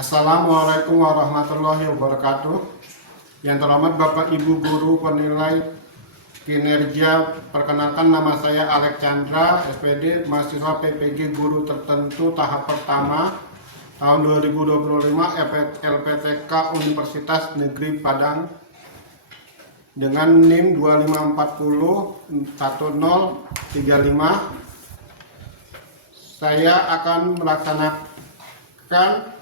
Assalamualaikum warahmatullahi wabarakatuh. Yang terhormat Bapak Ibu Guru Penilai Kinerja, perkenalkan nama saya Alex Chandra, SPD, mahasiswa PPG Guru Tertentu tahap pertama tahun 2025 LPTK Universitas Negeri Padang dengan NIM 25401035. Saya akan melaksanakan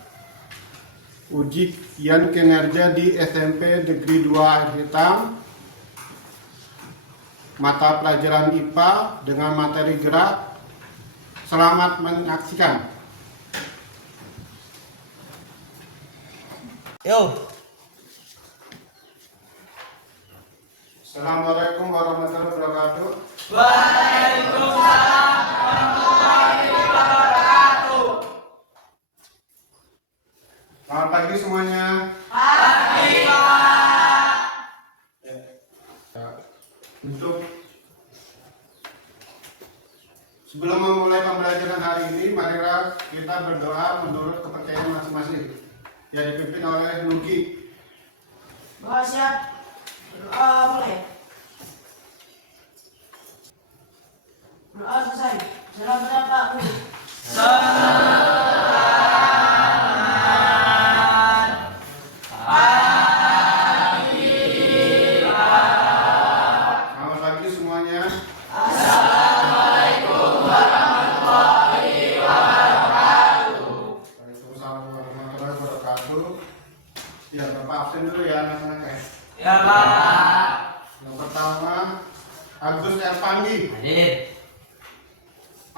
ujian kinerja di SMP Negeri 2 Air Hitam, mata pelajaran IPA dengan materi gerak. Selamat menyaksikan. Yo. Assalamualaikum warahmatullahi wabarakatuh. Waalaikumsalam warahmatullahi wabarakatuh. Selamat pagi semuanya. Pagi, Pak. Untuk sebelum memulai pembelajaran hari ini, marilah kita berdoa menurut kepercayaan masing-masing yang dipimpin oleh Nugi. Doa siap. Doa mulai. Doa selesai. Salam Bapak Guru. Selamat pagi semuanya. Assalamualaikum warahmatullahi wabarakatuh. Waalaikumsalam warahmatullahi wabarakatuh. Ya, Bapak absen dulu ya anak-anak. Ya, Pak. Yang pertama, Agus Erpandi, Hadir.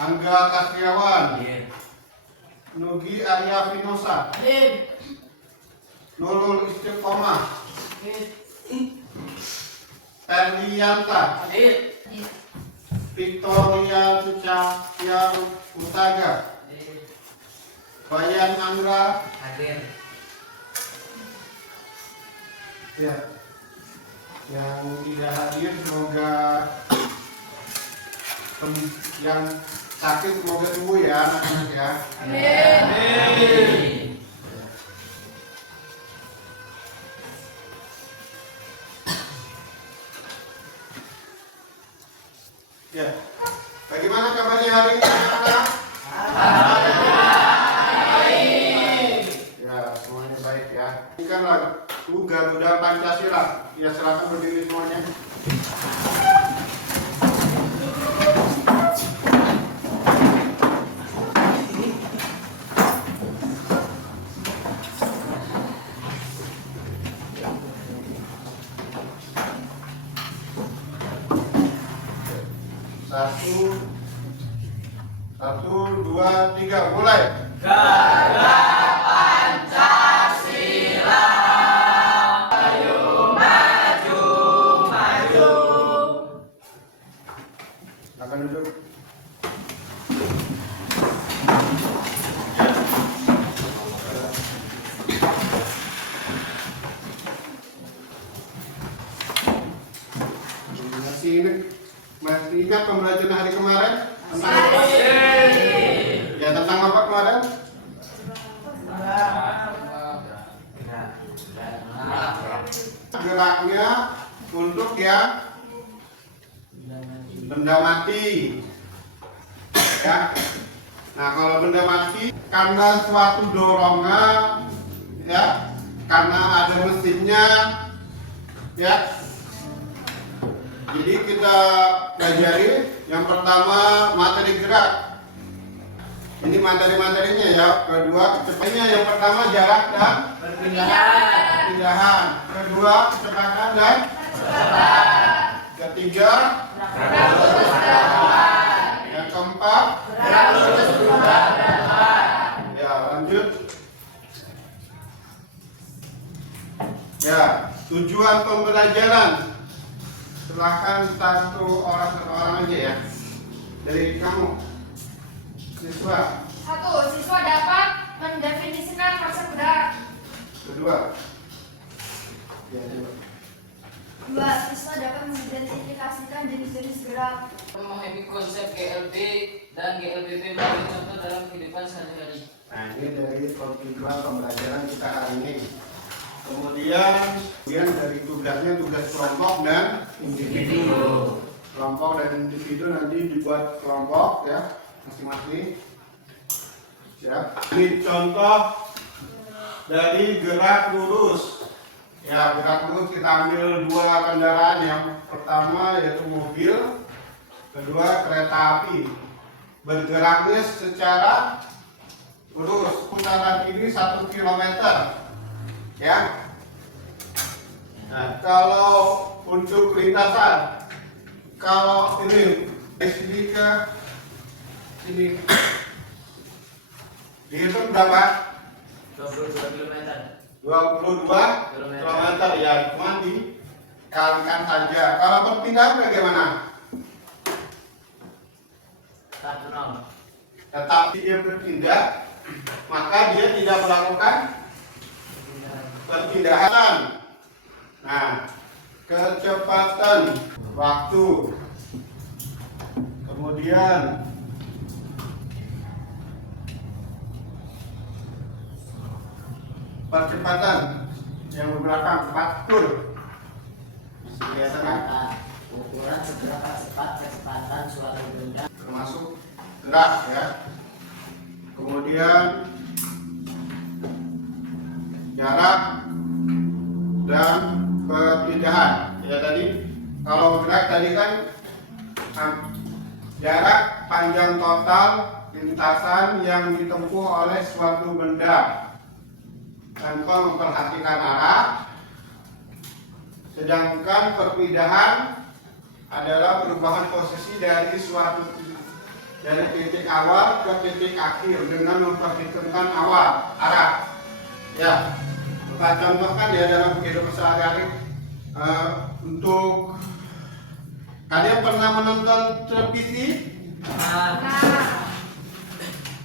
Angga Kastriawan, Hadir. Nugi Arya Vinosa, Hadir. Nurul Istiqomah, Hadir. Erlianta, Hadir. Victoria Sucaya Utaga, Bayan Anggra. Hadir. Ya, yang tidak hadir semoga yang sakit semoga sembuh ya anak-anak ya. Amin. Ya, bagaimana kabarnya hari ini anak-anak? Ya, semuanya baik ya. Ini kan lagu Garuda Pancasila. Ya, silakan berdiri semuanya. Satu, dua, tiga, mulai. Garuda Pancasila. Ayo maju, maju. Silakan duduk. Masih ingat pembelajaran hari kemarin? Ya, tentang apa kemarin? Geraknya untuk yang benda mati. Ya. Nah, kalau benda mati karena suatu dorongan, ya, karena ada mesinnya, ya. Jadi kita pelajari yang pertama materi gerak. Ini materi-materinya ya. Kedua kecepatannya, yang pertama jarak dan perpindahan. Kedua kecepatan dan ketiga yang keempat ya, lanjut. Ya, tujuan pembelajaran. Silahkan satu orang aja ya. Dari kamu, siswa. Satu, siswa dapat mendefinisikan konsep gerak. Kedua. Ya, coba. Dua, siswa dapat mengidentifikasikan jenis-jenis gerak. Memahami konsep GLB dan GLBP melalui contoh dalam kehidupan sehari-hari. Nah, ini dari konfiguran pembelajaran kita hari ini. Kemudian dari tugasnya, tugas kelompok dan individu. Kelompok dan individu nanti dibuat kelompok ya, masing-masing. Ya. Ini contoh dari gerak lurus. Ya, gerak lurus kita ambil dua kendaraan. Yang pertama yaitu mobil, kedua kereta api. Bergeraknya secara lurus. Putaran ini 1 km. Ya. Nah, kalau untuk lintasan, kalau ini dari sini ke sini, dihitung berapa? 22 km. 22 km ya, cuma dikalikan saja. Kalau perpindahan bagaimana? 1-0. Tetapi dia berpindah, maka dia tidak melakukan perpindahan. Nah, kecepatan waktu, kemudian percepatan yang belakang faktur. Biasakan Ukuran seberapa cepat kecepatan suatu benda. termasuk gerak ya. Kemudian jarak dan perpindahan. Ya tadi kalau gerak tadi kan jarak panjang total lintasan yang ditempuh oleh suatu benda tanpa memperhatikan arah. Sedangkan perpindahan adalah perubahan posisi dari titik awal ke titik akhir dengan memperhitungkan arah. Ya, kita contohkan ya dalam kehidupan sehari-hari. Untuk kalian pernah menonton televisi?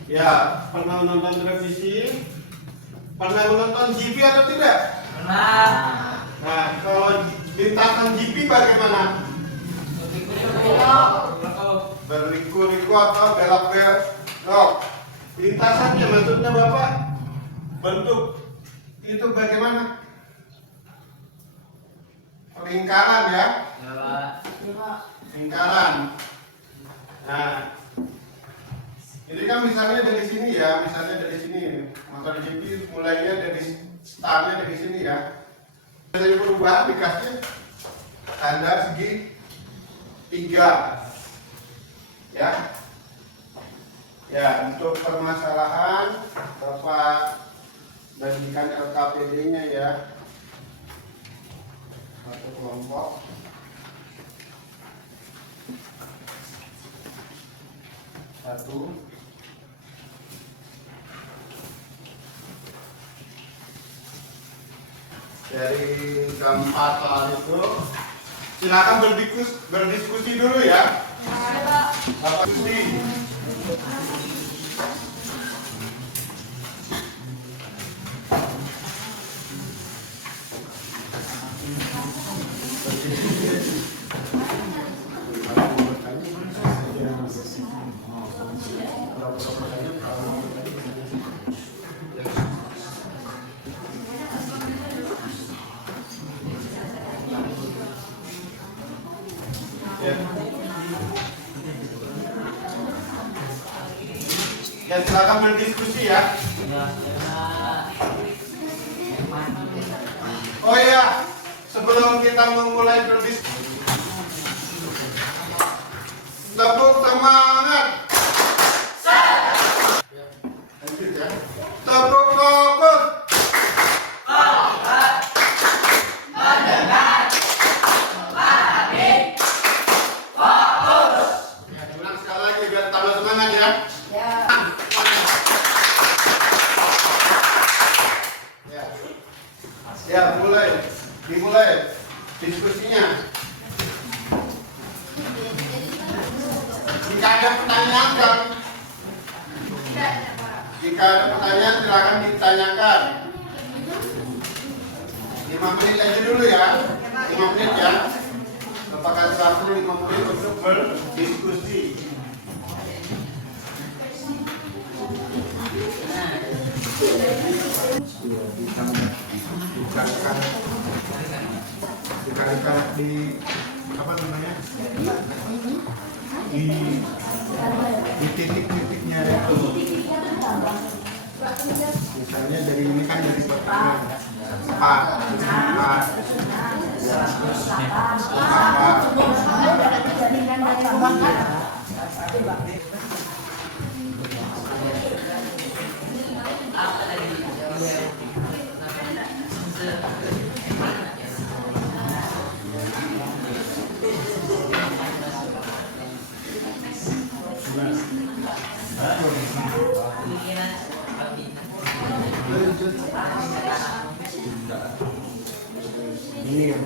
Ya, pernah menonton televisi? Pernah menonton GP atau tidak? Pernah. Nah, kalau lintasan GP bagaimana? Berliku-liku atau belok-belok. Lintasannya maksudnya Bapak? Bentuk itu bagaimana? Lingkaran ya? Ya, Pak. Lingkaran. Nah, ini kan misalnya dari sini ya, misalnya dari sini. Motor GP mulainya dari startnya dari sini ya. Biasanya perubahan dikasih tanda segi 3. Ya. Ya, untuk permasalahan Bapak bagikan LKPD-nya ya. Satu kelompok. Satu. Dari keempat soal itu silakan berdiskusi dulu ya. Bapak diskusi. Ya, silakan berdiskusi ya. Oh iya, sebelum kita memulai berdiskusi, tepuk semangat. Lanjut ya. Tepuk fokus. Ya, ulang sekali lagi biar tambah semangat ya. Ya, dimulai diskusinya. Jika ada pertanyaan silakan ditanyakan. 5 menit aja dulu ya. 5 menit ya. Apakah 5 menit untuk berdiskusi. Iya, dikalikan di apa namanya? Di titik-titiknya itu. Misalnya dari ini kan dari pertama 4, 4. Ini yang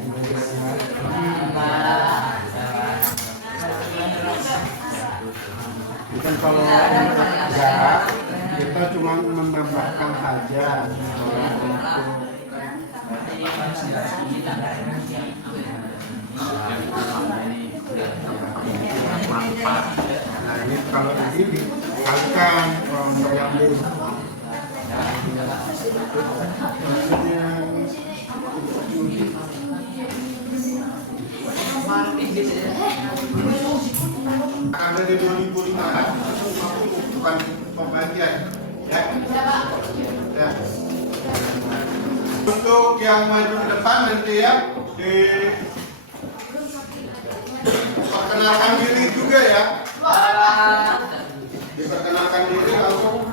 bukan kalau jarak kita cuma menambahkan saja nah ini kalau ini dikalikan untuk yang B ada di 2005 bukan pembagian ya. Ya. Untuk yang maju ke depan nanti ya diperkenalkan diri juga ya. Diperkenalkan diri langsung.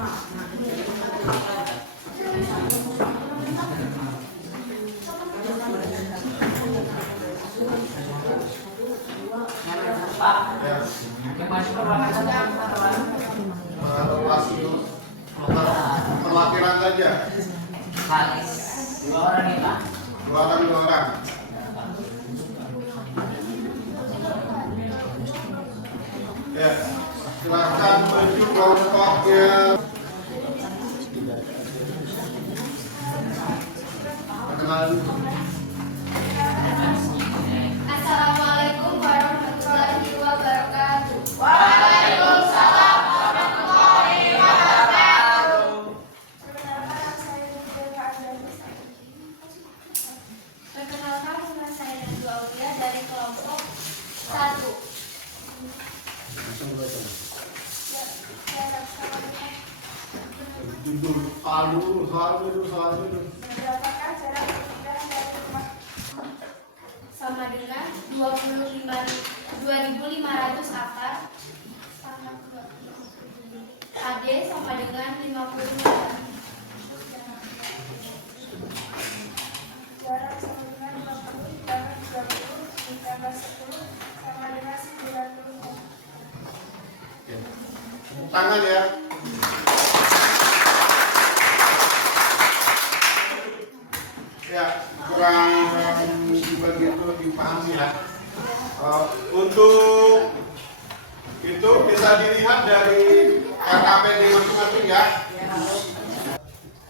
Ya. Perwakilan saja. Dua orang nih Pak. Dua orang. Ya, silakan maju kelompoknya. Perkenalan. Assalamualaikum warahmatullahi wabarakatuh. Waalaikumsalam warahmatullahi wabarakatuh. Perkenalkan nama saya Najwa Aulia dari kelompok 1. Judul soal dulu. Berapakah jarak berpindah dari rumah? Sama dengan 2.500 akar AD sama dengan 50 jarak sama dengan 50 ditambah 20 ditambah 10 sama dengan 90. Tangan ya. Ya, kurang begitu dipahami ya. Untuk itu bisa dilihat dari RKPD masing-masing ya.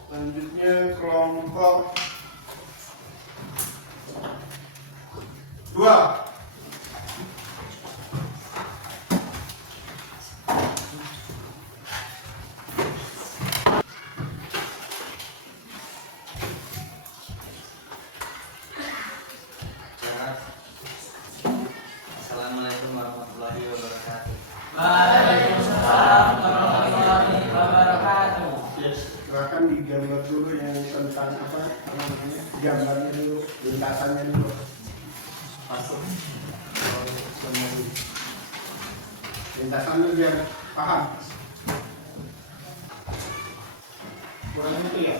Selanjutnya kelompok 2. Assalamualaikum warahmatullahi wabarakatuh. Waalaikumsalam warahmatullahi wabarakatuh. Silakan digambar dulu yang tentang apa namanya, gambarnya dulu, lintasannya dulu. Masuk. Lintasannya biar paham. Kurang itu ya.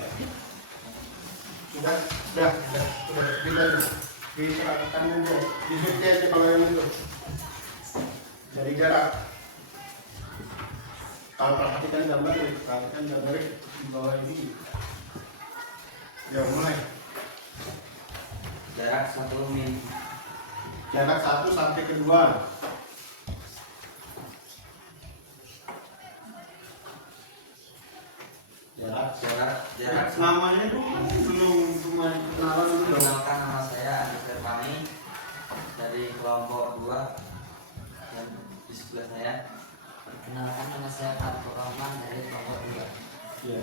Sudah. Diserahkan aja, disukai aja kalau yang itu. Dari jarak. Kalau perhatikan gambar, perhatikan gambar di bawah ini. Ya mulai. Jarak 1 min. Jarak 1 sampai ke 2. Jarak Namanya itu belum cuma kenalan dulu dong. Perkenalkan, nama saya Andi Firpani dari kelompok 2 dan di sebelah saya. Perkenalkan nama saya Abdul Rahman dari kelompok 2. Iya.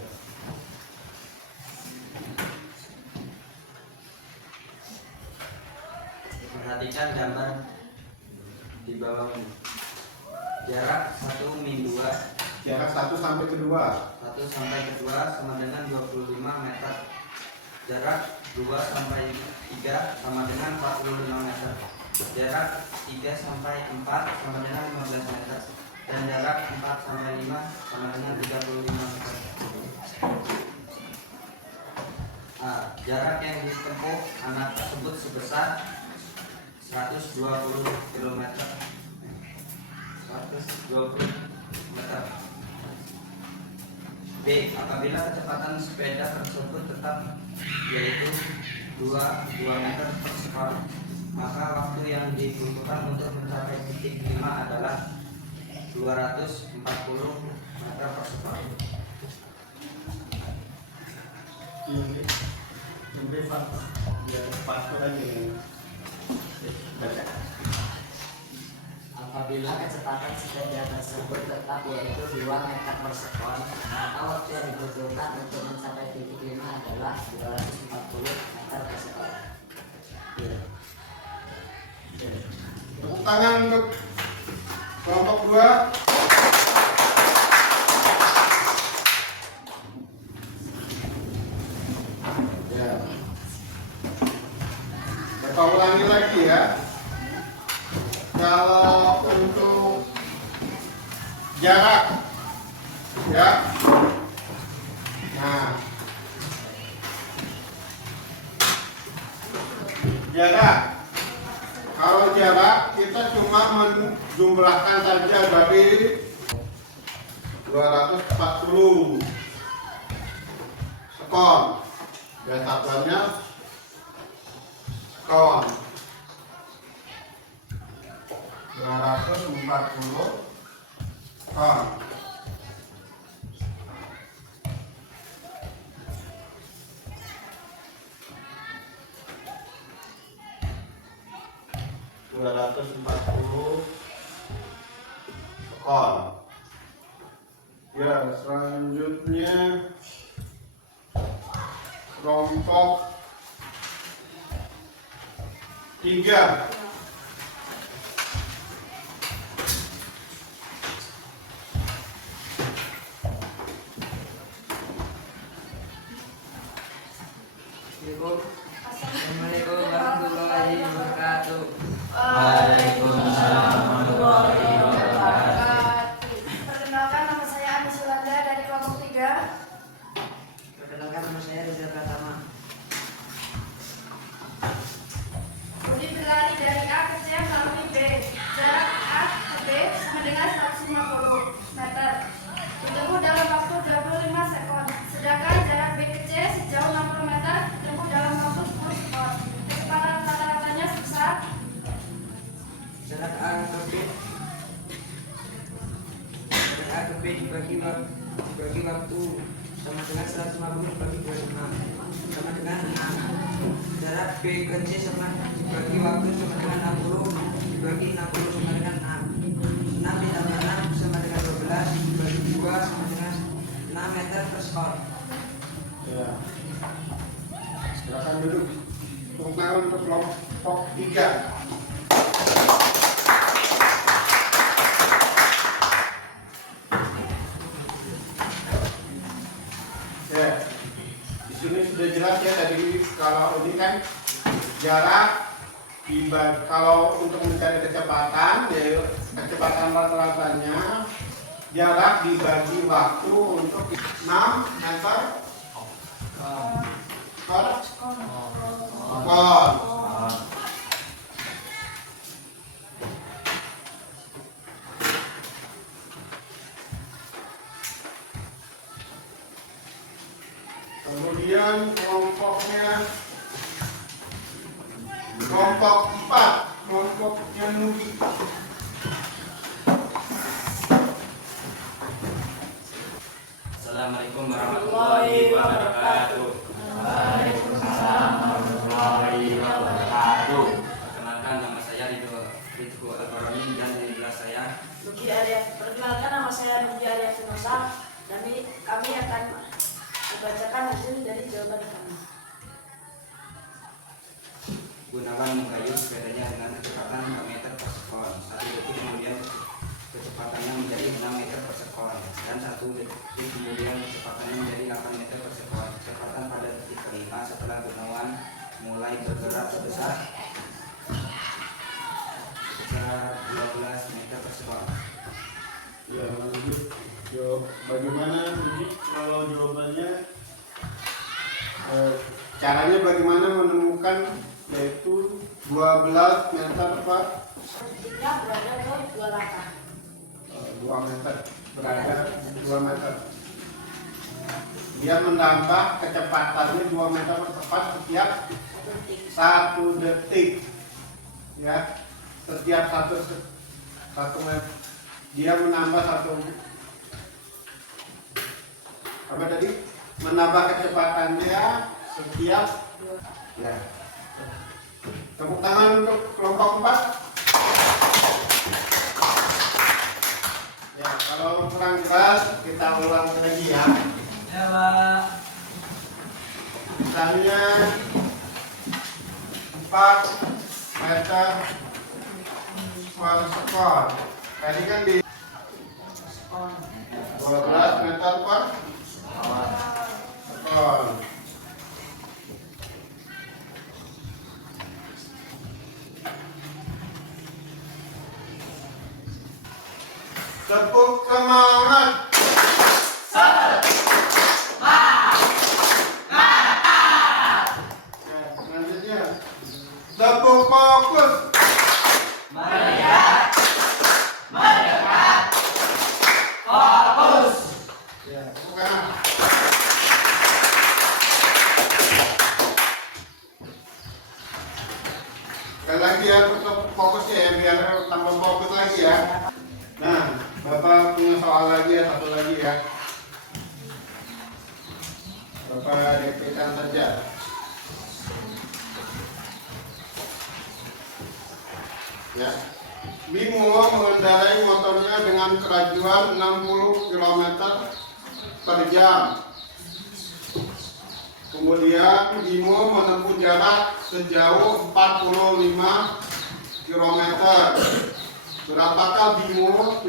Perhatikan gambar di bawah ini. Jarak 1 min 2. Jarak 1 sampai ke 2. 1 sampai ke 2 sama dengan 25 meter. Jarak 2 sampai 3 sama dengan 45 meter. Jarak 3 sampai 4 sama dengan 15 meter. Dan jarak 4 sampai 5 sama dengan 35 meter. Jarak yang ditempuh anak tersebut sebesar 120 km. 120 meter. B. Apabila kecepatan sepeda tersebut tetap yaitu 2 meter per sekon, maka waktu yang dibutuhkan untuk mencapai titik 5 adalah 240 meter per sekon. Apabila kecepatan sepeda tersebut tetap yaitu 2 meter per sekon, maka waktu yang dibutuhkan untuk mencapai titik 5 adalah 240 meter per sekon. Tepuk tangan untuk kelompok 2. Kita ulangi lagi ya. Kalau untuk jarak ya, nah jarak, kalau jarak kita cuma menjumlahkan saja dari 240 sekon dan satuannya sekon. 240 sekon. Ya, selanjutnya kelompok 3. Assalamualaikum warahmatullahi wabarakatuh. Waalaikumsalam warahmatullahi wabarakatuh. Perkenalkan, nama saya Andi Sulanda dari kelompok 3. Perkenalkan, nama saya Rizal Pratama. Budi berlari dari A ke C melalui B. Jarak A ke B sama dengan 150 meter. Ditempuh dalam waktu 25 sekon. Sedangkan jarak B ke C sejauh 60 meter ditempuh dalam waktu 10 sekon. Kecepatan rata-ratanya sebesar Jarak A ke B dibagi waktu sama dengan 150 dibagi 25 sama dengan 6. Jarak B ke C sama dibagi waktu sama dengan 60 dibagi 60 sama dengan 6. 6 ditambah 6 sama dengan 12 dibagi 2 sama dengan 6 meter per sekon. Ya. Silakan duduk. Tepuk tangan untuk kelompok 3. Ya, di sini sudah jelas ya tadi kalau ini kan jarak kalau untuk mencari kecepatan, ya kecepatan rata-ratanya jarak dibagi waktu untuk 6 meter per sekon. Kemudian kelompok 4, kelompoknya Nudi. Assalamualaikum warahmatullahi wabarakatuh. Waalaikumsalam warahmatullahi wabarakatuh. Perkenalkan, nama saya Ridho Al-Baroni dan di kelas saya Nugi Arya. Perkenalkan, nama saya Nugi Arya Finosa dan kami akan membacakan hasil dari jawaban kami. guna berkenalan menggayuh sepedanya dengan kecepatan 5 meter per sekon. 1 detik kemudian kecepatannya menjadi 6 meter per sekon, dan 1 detik kemudian kecepatannya menjadi 8 meter per sekon. Kecepatan pada detik kelima setelah benauan mulai bergerak sebesar 12 meter per sekon. Ya, lanjut. Bagaimana Uji kalau jawabannya? Caranya bagaimana menemukan yaitu 12 meter per Ketika berada di 2 meter, berada 2 meter. Dia menambah kecepatannya 2 meter per tepat setiap 1 detik. Ya, setiap satu meter dia menambah apa tadi? Menambah kecepatannya setiap ya. Tepuk tangan untuk kelompok 4. Ya, kalau kurang jelas kita ulang lagi ya. Ya, Pak. Misalnya 4 meter per sekon. Tadi kan di 12 meter per sekon. Tepuk semangat. Selanjutnya tepuk fokus. Ya, tepuk kanan. Sekali lagi ya, untuk fokusnya ya, biar tambah fokus lagi ya. Nah, Bapak punya soal lagi ya, satu lagi ya. Bapak diktikan saja. Ya. Bimo mengendarai motornya dengan kelajuan 60 km per jam. Kemudian Bimo menempuh jarak sejauh 45 km. Berapakah Bimo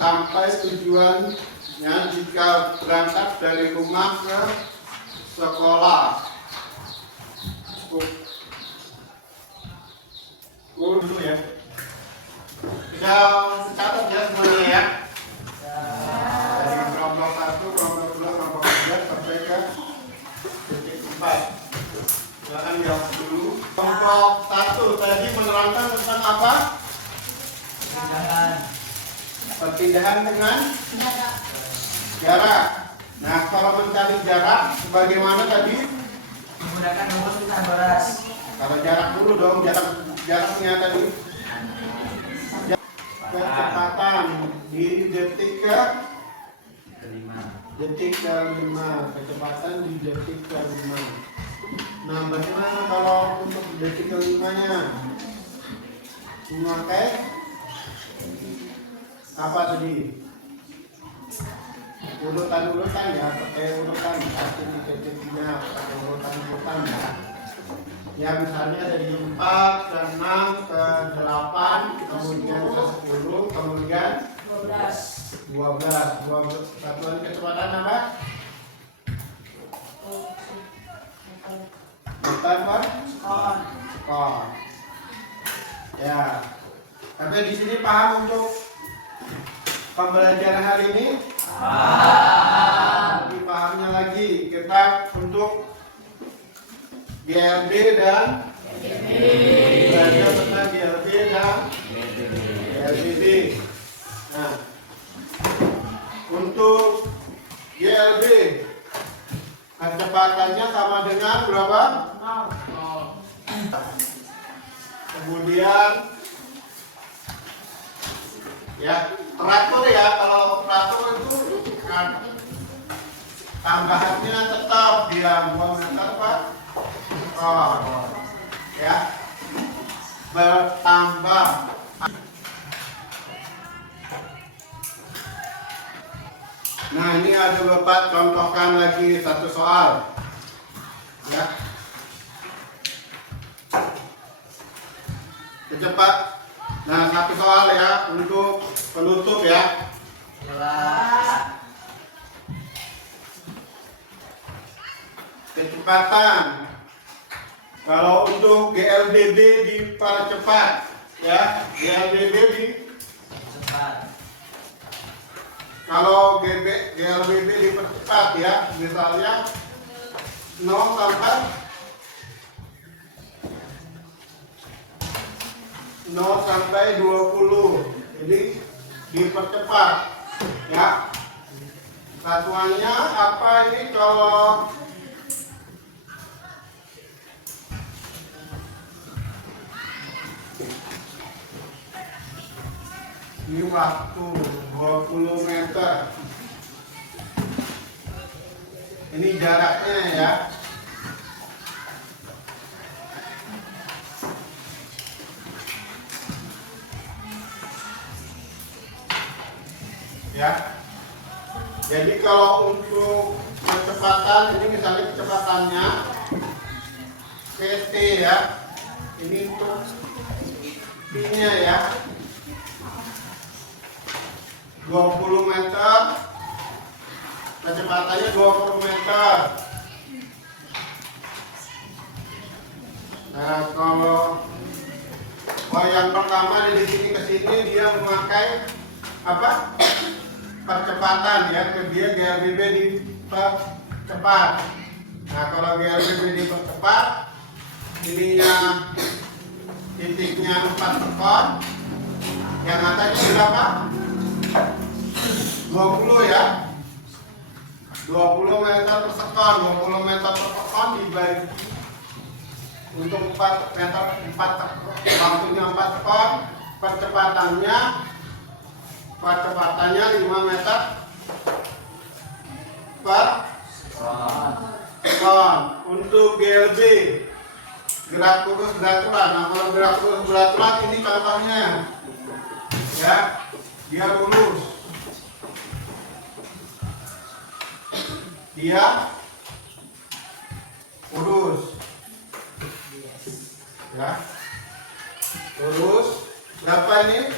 sampai tujuannya jika berangkat dari rumah ke sekolah? Dulu ya. Bisa catat ya semuanya ya. Dari kelompok 1, kelompok 2, kelompok 3 sampai ke titik 4. Silakan jawab dulu. Kelompok 1 tadi menerangkan tentang apa? Perpindahan dengan jarak. Nah, kalau mencari jarak, bagaimana tadi? Menggunakan rumus Pythagoras. Kalau jarak dulu dong, jaraknya tadi. Kecepatan di detik ke detik ke-5. Kecepatan di detik ke-5. Nah, bagaimana kalau untuk detik ke-5-nya? Memakai apa tadi? Urutan ya, pakai urutan. 1, 2, 3, pakai urutan ya. Ya, misalnya dari 4 ke 6 ke 8, kemudian ke 10, kemudian 12. Satuan kecepatan apa? Meter per sekon. Ya. Sampai di sini paham untuk pembelajaran hari ini? Lebih pahamnya lagi kita untuk GRD dan belajar tentang GRD dan GRDD. Nah, untuk GRD kecepatannya sama dengan berapa? 0. Kemudian ya teratur ya, kalau teratur itu kan tambahannya tetap dia 2 meter per ya, bertambah. Nah, ini ada Bapak contohkan lagi satu soal ya. Kecepat. Nah, satu soal ya untuk penutup ya. Kecepatan. Kalau untuk GLBB dipercepat ya, GLBB di kalau GLBB dipercepat ya, misalnya 0 sampai 20. Ini dipercepat ya. Satuannya apa ini kalau ini waktu 20 meter. Ini jaraknya ya. Ya. Jadi kalau untuk kecepatan ini misalnya kecepatannya PT ya. Ini untuk P-nya ya. 20 meter, kecepatannya 20 meter. Nah, kalau yang pertama dari sini ke sini dia memakai apa? Percepatan ya, dia GLBB dipercepat. Nah, kalau GLBB dipercepat, ininya titiknya 4 sekon, yang atasnya berapa? 20 ya, 20 meter per sekon, 20 meter per sekon dibagi untuk 4 meter 4 waktunya 4 sekon, percepatannya 5 meter per sekon. Untuk GLB gerak lurus gerak tulang. Nah, kalau gerak lurus gerak tulang ini contohnya ya, dia lurus. Dia lurus ya, lurus. Berapa ini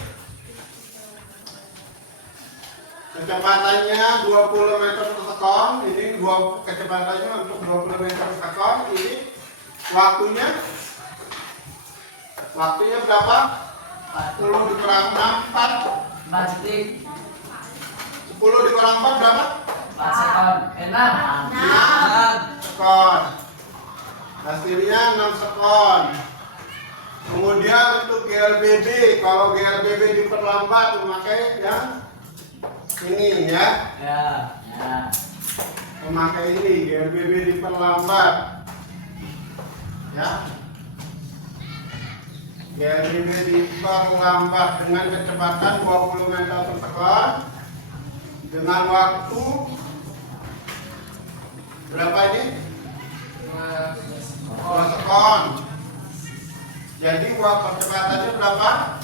kecepatannya? 20 meter per sekon. Ini kecepatannya untuk 20 meter per sekon. Ini waktunya berapa? 10 dikurang 6 4 detik. 10 dikurang 4 berapa? 4 sekon. 6 sekon. Hasilnya 6 sekon. Kemudian untuk GLBB, kalau GLBB diperlambat memakai yang ini ya. Memakai ini GLBB diperlambat. Ya. GLBB diperlambat dengan kecepatan 20 meter per sekon dengan waktu berapa ini? 2 sekon. Jadi percepatannya berapa?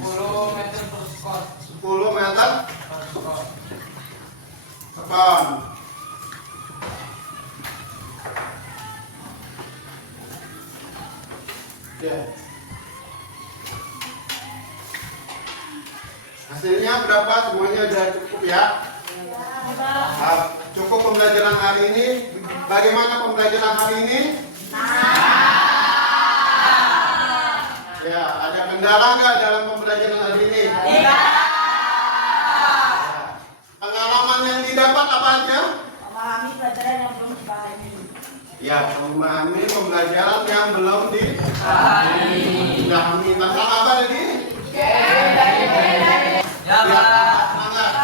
10 meter per sekon. 10 meter sekon. Ya. Hasilnya berapa? Semuanya sudah cukup ya? Cukup pembelajaran hari ini. Bagaimana pembelajaran hari ini? Ya, ada kendala nggak dalam pembelajaran hari ini? Tidak. Pengalaman yang didapat apa aja? Memahami pelajaran yang belum dipahami. Ya, memahami pembelajaran yang belum dipahami. Tentang apa tadi? Ya, Pak. Semangat.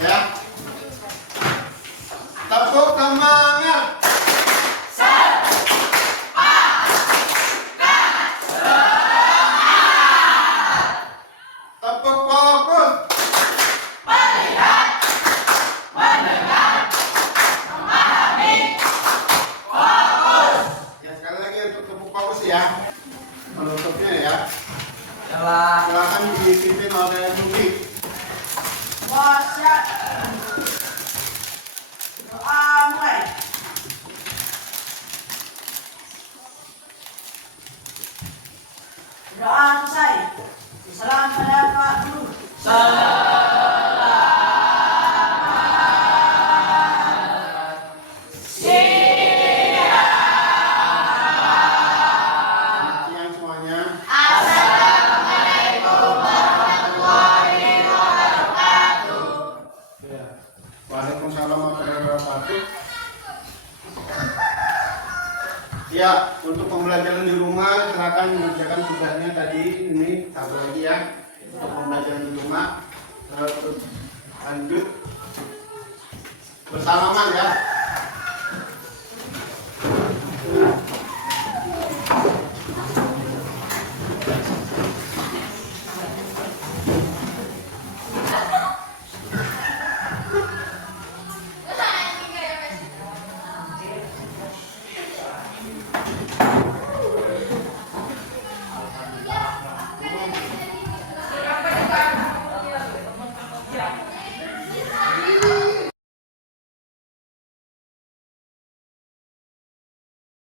Ya. Tepuk semangat. Tepuk fokus. Ya, sekali lagi untuk tepuk fokus ya. Penutupnya ya. Ya, Pak. Silakan dipimpin oleh Nuki. Doa mulai. Doa selesai. Salam pada Pak Guru. Selamat siang semuanya. Ya. Waalaikumsalam warahmatullahi wabarakatuh. Ya, untuk pembelajaran di rumah silakan mengerjakan tugasnya tadi. Ini satu lagi ya. Untuk pembelajaran di rumah lanjut bersalaman ya.